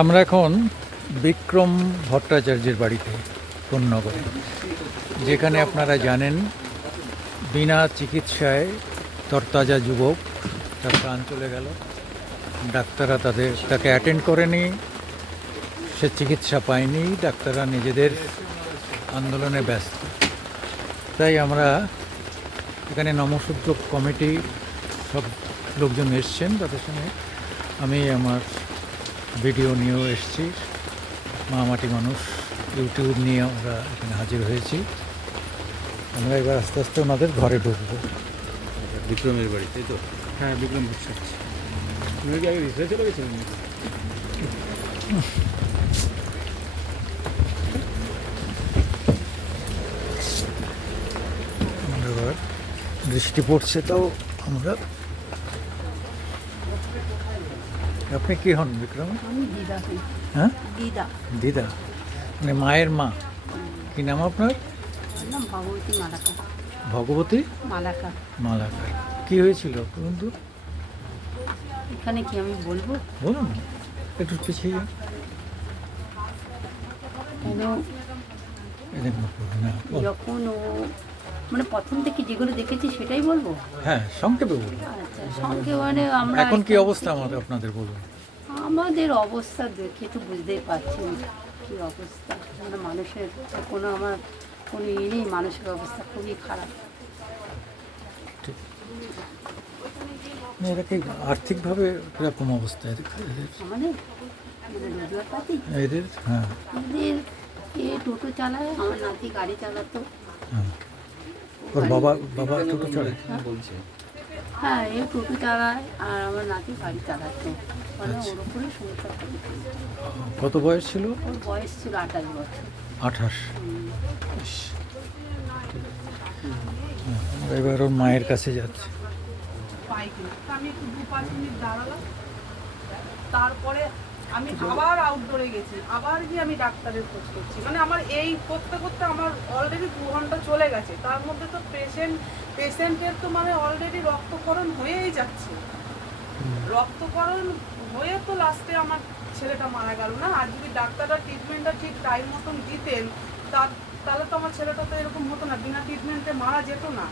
আমরা এখন বিক্রম ভট্টাচার্যের বাড়িতে কোন্নগরে যেখানে আপনারা জানেন, বিনা চিকিৎসায় তরতাজা যুবক তার প্রাণ চলে গেল। ডাক্তাররা তাদের, তাকে অ্যাটেন্ড করেনি, সে চিকিৎসা পায়নি, ডাক্তাররা নিজেদের আন্দোলনে ব্যস্ত। তাই আমরা এখানে নমশূদ্র কমিটি, সব লোকজন এসছেন তাদের সঙ্গে। আমি আমার ভিডিও নিয়েও এসেছি। মামাটি মানুষ ইউটিউব নিয়ে আমরা এখানে হাজির হয়েছি। আমরা এবার আস্তে আস্তে ওনাদের ঘরে ঢুকবো। বিক্রমের বাড়ি তাই তো? হ্যাঁ বিক্রম বিশ্বাস তুমি কি আগে রিসার্চ চলে গেছিলেন আমরা বৃষ্টি পড়ছে তাও আমরা আপনি কি হন বিক্রম? দিদা হ্যাঁ? দিদা। দিদা? মানে মায়ের মা। কি নাম আপনার? ভগবতী মালাকা মালাকা মালাকার। কি হয়েছিল বলুন তো? এখানে কি আমি বলব? বলুন একটু পিছিয়ে যান। যখন ও মানে প্রথম থেকে যেগুলো দেখেছি সেটাই বলব? হ্যাঁ সংক্ষেপে বলুন। আচ্ছা সঙ্গে মানে আমরা এখন কি অবস্থা আমাদের আপনাদের বলুন। আমাদের অবস্থা দেখে তো বুঝতেই পারছি কি অবস্থা। মানে মানুষের কোনো আমার কোনো ই নেই মানসিক অবস্থা খুবই খারাপ। এরা কি আর্থিকভাবে কীরকম অবস্থা? এদের? আমাদের? এদের হ্যাঁ। এদের এ টোটো চালায় আমার নাতি গাড়ি চালাতো। হ্যাঁ। ওর বাবা বাবা টোটো চড়ে বলছে হ্যাঁ এই টোটো চালায় আর আমার নাতি গাড়ি চালাতো মানে ওর উপরে সংসার কত বয়স ছিল? ওর বয়স ছিল আঠাশ বছর। আঠাশ। এবার ওর মায়ের কাছে যাচ্ছে। আমি একটু দু পাঁচ মিনিট দাঁড়ালাম। তারপরে আমি আবার আউটডোরে গেছি, আবার গিয়ে আমি ডাক্তারের খোঁজ করছি। মানে আমার এই করতে করতে আমার অলরেডি দু ঘণ্টা চলে গেছে। তার মধ্যে তো পেশেন্ট পেশেন্টের তো মানে অলরেডি রক্তকরণ হয়েই যাচ্ছে। রক্তকরণ হয়ে তো লাস্টে আমার ছেলেটা মারা গেল না। আর যদি ডাক্তাররা ট্রিটমেন্টটা ঠিক টাইম মতন দিতেন, তার, তাহলে তো আমার ছেলেটা তো এরকম হতো না, বিনা ট্রিটমেন্টে মারা যেত না।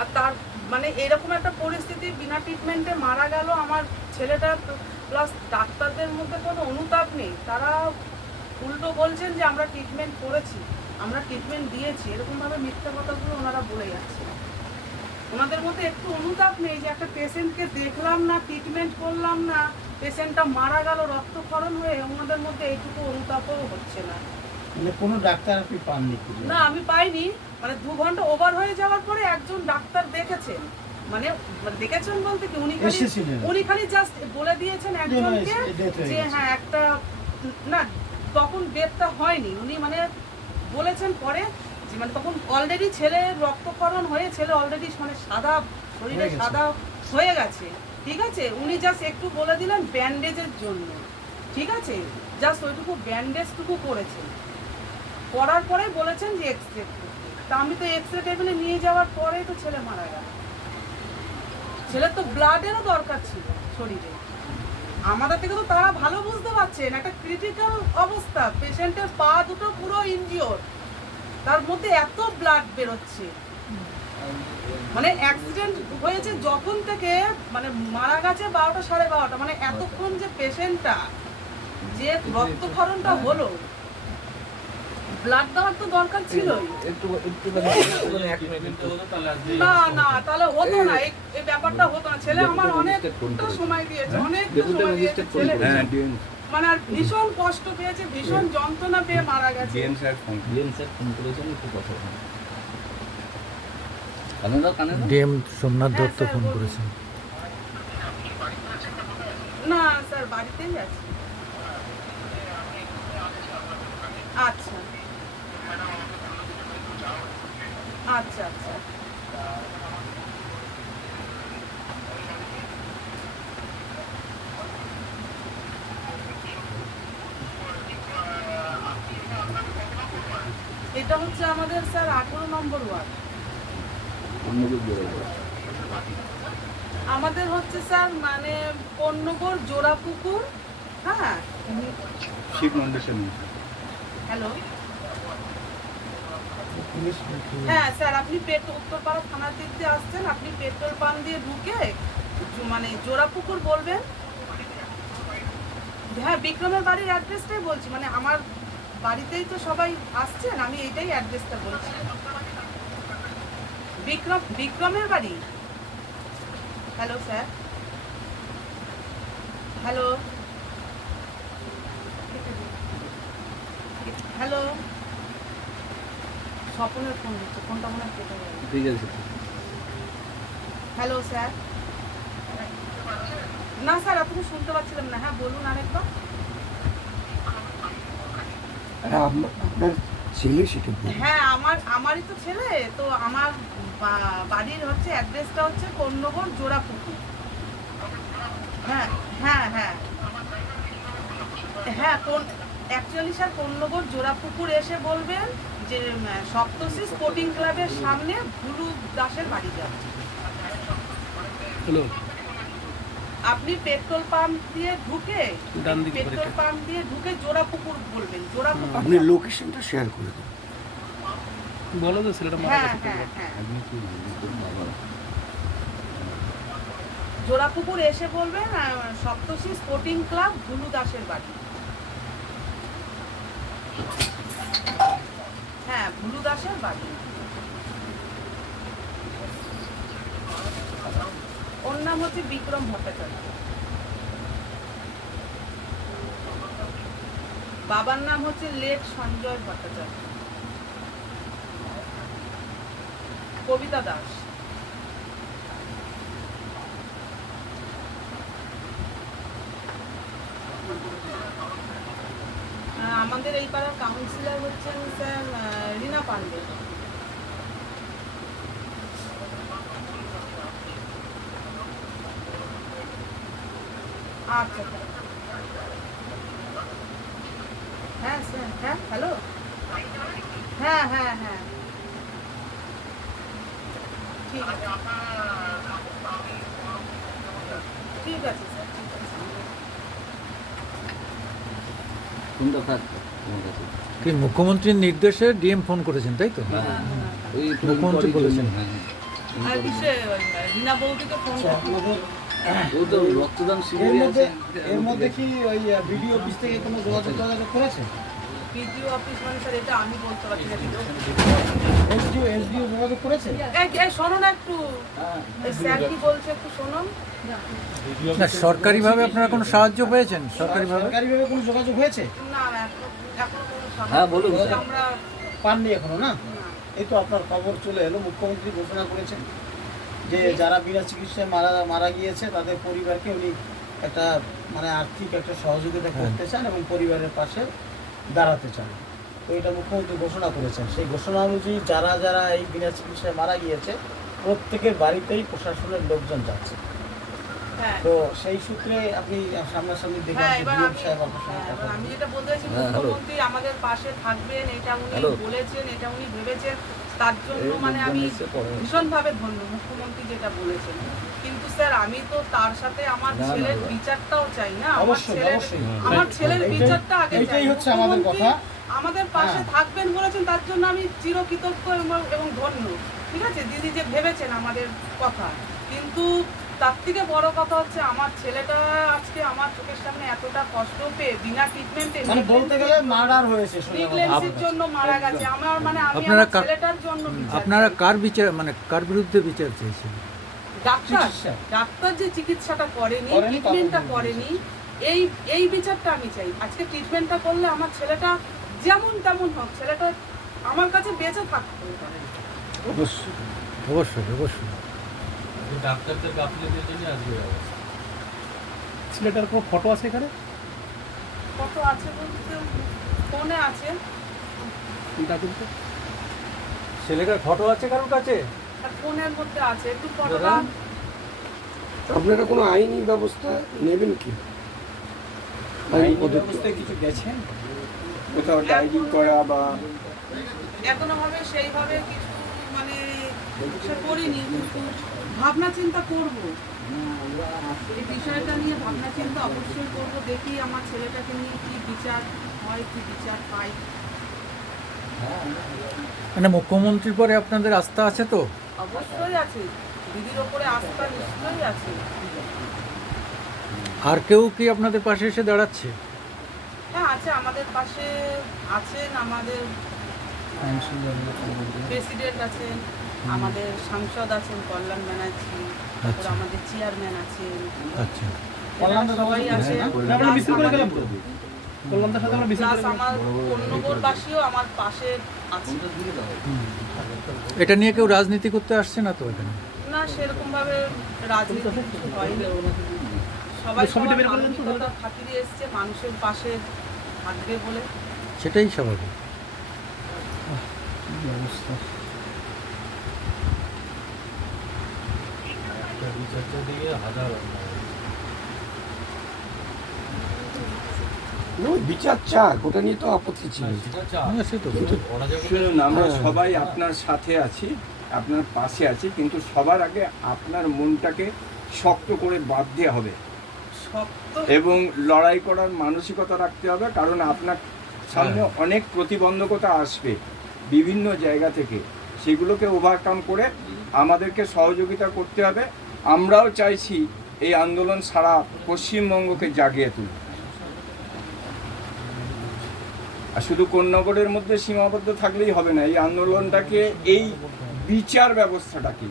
আর তার মানে এরকম একটা পরিস্থিতি, বিনা ট্রিটমেন্টে মারা গেল আমার ছেলেটা প্লাস ডাক্তারদের মধ্যে কোনো অনুতাপ নেই। তারা উল্টো বলছেন যে আমরা ট্রিটমেন্ট করেছি, আমরা ট্রিটমেন্ট দিয়েছি। এরকমভাবে মিথ্যা কথাগুলো ওনারা বলে যাচ্ছে ওনাদের মধ্যে একটু অনুতাপ নেই যে একটা পেশেন্টকে দেখলাম না ট্রিটমেন্ট করলাম না পেশেন্টটা মারা গেল, রক্তক্ষরণ হয়ে ওনাদের মধ্যে এইটুকু অনুতাপও হচ্ছে না। মানে কোনো ডাক্তার আপনি পাননি না আমি পাইনি। মানে দু ঘণ্টা ওভার হয়ে যাওয়ার পরে একজন ডাক্তার দেখেছেন মানে মানে দেখেছেন বলতে কি উনি খালি উনি খালি জাস্ট বলে দিয়েছেন একজনকে যে হ্যাঁ একটা না তখন ডেথটা হয়নি। উনি মানে বলেছেন পরে যে মানে তখন অলরেডি ছেলে রক্তক্ষরণ হয়ে ছেলে অলরেডি মানে সাদা শরীরে। সাদা হয়ে গেছে। ঠিক আছে? উনি জাস্ট একটু বলে দিলেন ব্যান্ডেজের জন্য। ঠিক আছে? জাস্ট ওইটুকু ব্যান্ডেজটুকু করেছেন। করার পরে বলেছেন যে এক্স রে তা আমি তো এক্স রে টেবিলে নিয়ে যাওয়ার পরেই তো ছেলে মারা গেল। ছেলের তো ব্লাডেরও দরকার ছিল শরীরে। আমাদের থেকে তো তারা ভালো বুঝতে পারছেন, একটা ক্রিটিক্যাল অবস্থা। পেশেন্টের পা দুটো পুরো ইনজিওর তার মধ্যে এত ব্লাড বেরোচ্ছে। মানে অ্যাক্সিডেন্ট হয়েছে যখন থেকে মানে মারা গেছে বারোটা সাড়ে বারোটা মানে এতক্ষণ যে পেশেন্টটা যে রক্তক্ষরণটা হলো ব্লাড দেওয়ার তো দরকার ছিলই। একটু একটু না না তাহলে হতো না। এই ব্যাপারটা হতো না। ছেলে আমার অনেকটা সময় দিয়েছে অনেকটা সময় দিয়েছে ছেলে হ্যাঁ মানে আর ভীষণ কষ্ট পেয়েছে ভীষণ যন্ত্রণা পেয়ে মারা গেছে। DM sir phone DM sir phone করেছেন একটু কথা ডিএম সোমনাথ হ্যাঁ, দত্ত ফোন করেছেন না স্যার বাড়িতেই আছি। আচ্ছা। আচ্ছা আচ্ছা। এটা হচ্ছে আমাদের স্যার আঠেরো নম্বর ওয়ার্ড। আমাদের হচ্ছে স্যার মানে পণ্যগর জোড়া পুকুর হ্যাঁ? শিব হ্যালো? হ্যাঁ স্যার, আপনি পেট উত্তরপাড়া থানার দিক দিয়ে আসছেন, আপনি পেট্রোল পাম্প দিয়ে ঢুকে মানে জোড়া পুকুর বলবেন? হ্যাঁ বিক্রমের বাড়ির অ্যাড্রেসটাই বলছি মানে আমার বাড়িতেই তো সবাই আসছেন, আমি এইটাই অ্যাড্রেসটা বলছি। বিক্রম, বিক্রমের বাড়ি? Hello, sir? হ্যালো? হ্যালো? স্বপনের ফোন দিচ্ছে ফোনটা মনে হয় ঠিক আছে হ্যালো স্যার না স্যার আপনি শুনতে পাচ্ছিলাম না। হ্যাঁ বলুন আরেকবার। আপনার ছেলে সেটা হ্যাঁ আমার আমারই তো ছেলে। তো আমার বাড়ির হচ্ছে অ্যাড্রেসটা হচ্ছে কন্যগর জোড়াপুকুর। হ্যাঁ হ্যাঁ হ্যাঁ। হ্যাঁ কোন অ্যাকচুয়ালি স্যার কন্যগর জোড়াপুকুর এসে বলবেন। যে সপ্তশী স্পোর্টিং ক্লাবের সামনে ভুলু দাসের বাড়ি যাবে আপনি পেট্রোল পাম্প দিয়ে ঢুকে পেট্রোল পাম্প দিয়ে ঢুকে জোড়াপুকুর বলবেন জোড়াপুকুর। আপনি লোকেশনটা শেয়ার করে দিন। বলো তো ছেলেটা মারা হ্যাঁ গেছে হ্যাঁ হ্যাঁ। কি বাবা। জোড়াপুকুর এসে বলবেন সপ্তশী স্পোর্টিং ক্লাব ভুলু দাসের বাড়ি। হ্যাঁ ভুলু দাসের বাড়ি। ওর নাম হচ্ছে বিক্রম ভট্টাচার্য। বাবার নাম হচ্ছে লেট সঞ্জয় ভট্টাচার্য। কবিতা দাস। আমাদের এই পাড়ার কাউন্সিলর হচ্ছেন স্যার আহ, রীনা পান্ডে। আচ্ছা স্যার। হ্যাঁ স্যার হ্যাঁ হ্যালো? হ্যাঁ হ্যাঁ হ্যাঁ। ঠিক আছে। ঠিক আছে স্যার ঠিক আছে। কোনটা থাক তোমার কাছে কি মুখ্যমন্ত্রীর নির্দেশে ডিএম ফোন করেছেন তাই তো? হ্যাঁ ওই মুখ্যমন্ত্রী বলেছেন। হ্যাঁ করব ও তো রক্তদান এর মধ্যে আছে এর মধ্যে কি ওই বিডিও অফিস থেকে কোনো যোগাযোগ করেছে? ভিডিও অফিস মানে স্যার এটা আমি বলতে পারছি না এসডিও এসডিও যোগাযোগ করেছে? এই শোনো না একটু। স্যার কি বলছে একটু শোনো। না সরকারিভাবে আপনারা কোনো সাহায্য পেয়েছেন? সরকারিভাবে? সরকারিভাবে কোনো যোগাযোগ হয়েছে? না হ্যাঁ, বলুন, আমরা পাননি এখনও না? না। এই তো আপনার খবর চলে এলো। মুখ্যমন্ত্রী ঘোষণা করেছেন যে যারা বিনা চিকিৎসায় মারা মারা গিয়েছে তাদের পরিবারকে উনি একটা মানে আর্থিক একটা সহযোগিতা করতে চান এবং পরিবারের পাশে দাঁড়াতে চান। তো এটা মুখ্যমন্ত্রী ঘোষণা করেছেন। সেই ঘোষণা অনুযায়ী যারা যারা এই বিনা চিকিৎসায় মারা গিয়েছে প্রত্যেকের বাড়িতেই প্রশাসনের লোকজন যাচ্ছে। হ্যাঁ। তো সেই সূত্রে আপনি সামনাসামনি হ্যাঁ আমি হ্যাঁ, আমি। যেটা বলতে চাইছি মুখ্যমন্ত্রী আমাদের পাশে থাকবেন এটা উনি বলেছেন এটা উনি ভেবেছেন। তার জন্য মানে আমি। ভীষণভাবে ধন্য মুখ্যমন্ত্রী যেটা বলেছেন। কিন্তু স্যার আমি তো তার সাথে আমার ছেলের বিচারটাও চাই না আমার অবশ্যই, ছেলের অবশ্যই। আমার ছেলের বিচারটা আগে চাই। হচ্ছে আমাদের কথা। আমাদের পাশে হ্যাঁ। থাকবেন বলেছেন তার জন্য আমি চিরকৃতজ্ঞ এবং- এবং ধন্য। ঠিক আছে? দিদি যে ভেবেছেন আমাদের কথা। কিন্তু তার থেকে বড় কথা হচ্ছে আমার ছেলেটা আজকে আমার চোখের সামনে এতটা কষ্ট পেয়ে বিনা ট্রিটমেন্টে মানে বলতে গেলে মার্ডার হয়েছে। নেগলেন্সির জন্য মারা গেছে। আমার মানে আমি আপনারা ছেলেটার জন্য আপনারা কার বিচার মানে কার বিরুদ্ধে বিচার চেয়েছেন? ডাক্তার। ডাক্তার যে চিকিৎসাটা করেনি, ট্রিটমেন্টটা করেনি। এই এই বিচারটা আমি চাই। আজকে ট্রিটমেন্টটা করলে আমার ছেলেটা যেমন তেমন হোক ছেলেটা আমার কাছে বেঁচে থাকতে পারে অবশ্যই অবশ্যই। অবশ্যই ছেলেটার কোনো ফটো আছে এখানে? কত আছে বলতে ফোনে আছে। ছেলেটার ফটো আছে কারোর কাছে? আর ফোনের মধ্যে আছে একটু ফটোটা আপনারা কোনো আইনি ব্যবস্থা নেবেন কি? আইনি পদক্ষেপ? কিছু গেছেন? কোথাও ডায়েরি করা বা এখনও ভাবে সেইভাবে কিছু মানে সে করিনি কিন্তু ভাবনা চিন্তা করব। এই বিষয়টা নিয়ে ভাবনা চিন্তা অবশ্যই করব দেখি আমার ছেলেটাকে নিয়ে কি বিচার হয় কি বিচার পাই। মানে মুখ্যমন্ত্রীর পরে আপনাদের আস্থা আছে তো? অবশ্যই আছে। দিদির ওপরে আস্থা নিশ্চয়ই আছে। আর কেউ কি আপনাদের পাশে এসে দাঁড়াচ্ছে? হ্যাঁ আছে আমাদের পাশে আছেন আমাদের প্রেসিডেন্ট আছেন আমাদের সাংসদ আছেন কল্যাণ ব্যানার্জি তারপর আচ্ছা। আমাদের চেয়ারম্যান আছেন। আচ্ছা। সবাই বলছেন, আছে হ্যাঁ, আছে এটা নিয়ে কেউ রাজনীতি করতে আসছে না তো এখানে? না সেরকম ভাবে রাজনীতি সবাই ছবিটা বের করলেন তো? মানবিকতা এসছে মানুষের পাশে থাকবে বলে। সেটাই স্বাভাবিক। বিচার চাক ওটা নিয়ে তো আপত্তি ছিল। হ্যাঁ, শুনুন আমরা হ্যাঁ। সবাই আপনার সাথে আছি আপনার পাশে আছি কিন্তু সবার আগে আপনার মনটাকে শক্ত করে বাদ দেওয়া হবে। এবং লড়াই করার মানসিকতা রাখতে হবে কারণ আপনার সামনে অনেক প্রতিবন্ধকতা আসবে বিভিন্ন জায়গা থেকে। সেগুলোকে ওভারকাম করে আমাদেরকে সহযোগিতা করতে হবে। আমরাও চাইছি এই আন্দোলন সারা পশ্চিমবঙ্গকে জাগিয়ে তুলতে আর শুধু কোন্নগরের মধ্যে সীমাবদ্ধ থাকলেই হবে না এই আন্দোলনটাকে এই বিচার ব্যবস্থাটাকে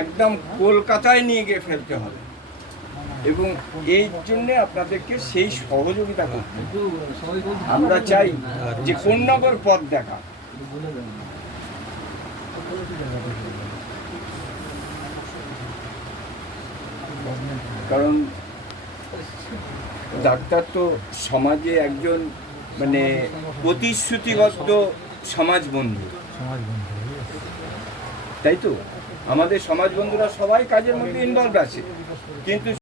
একদম কলকাতায় নিয়ে গিয়ে ফেলতে হবে। এবং এই জন্যে আপনাদেরকে সেই সহযোগিতা করতে আমরা চাই যে কোন্নগর পথ দেখা। কারণ ডাক্তার তো সমাজে একজন মানে প্রতিশ্রুতিবদ্ধ সমাজবন্ধু সমাজ বন্ধু তাই তো? আমাদের সমাজ বন্ধুরা সবাই কাজের মধ্যে ইনভলভ আছে। কিন্তু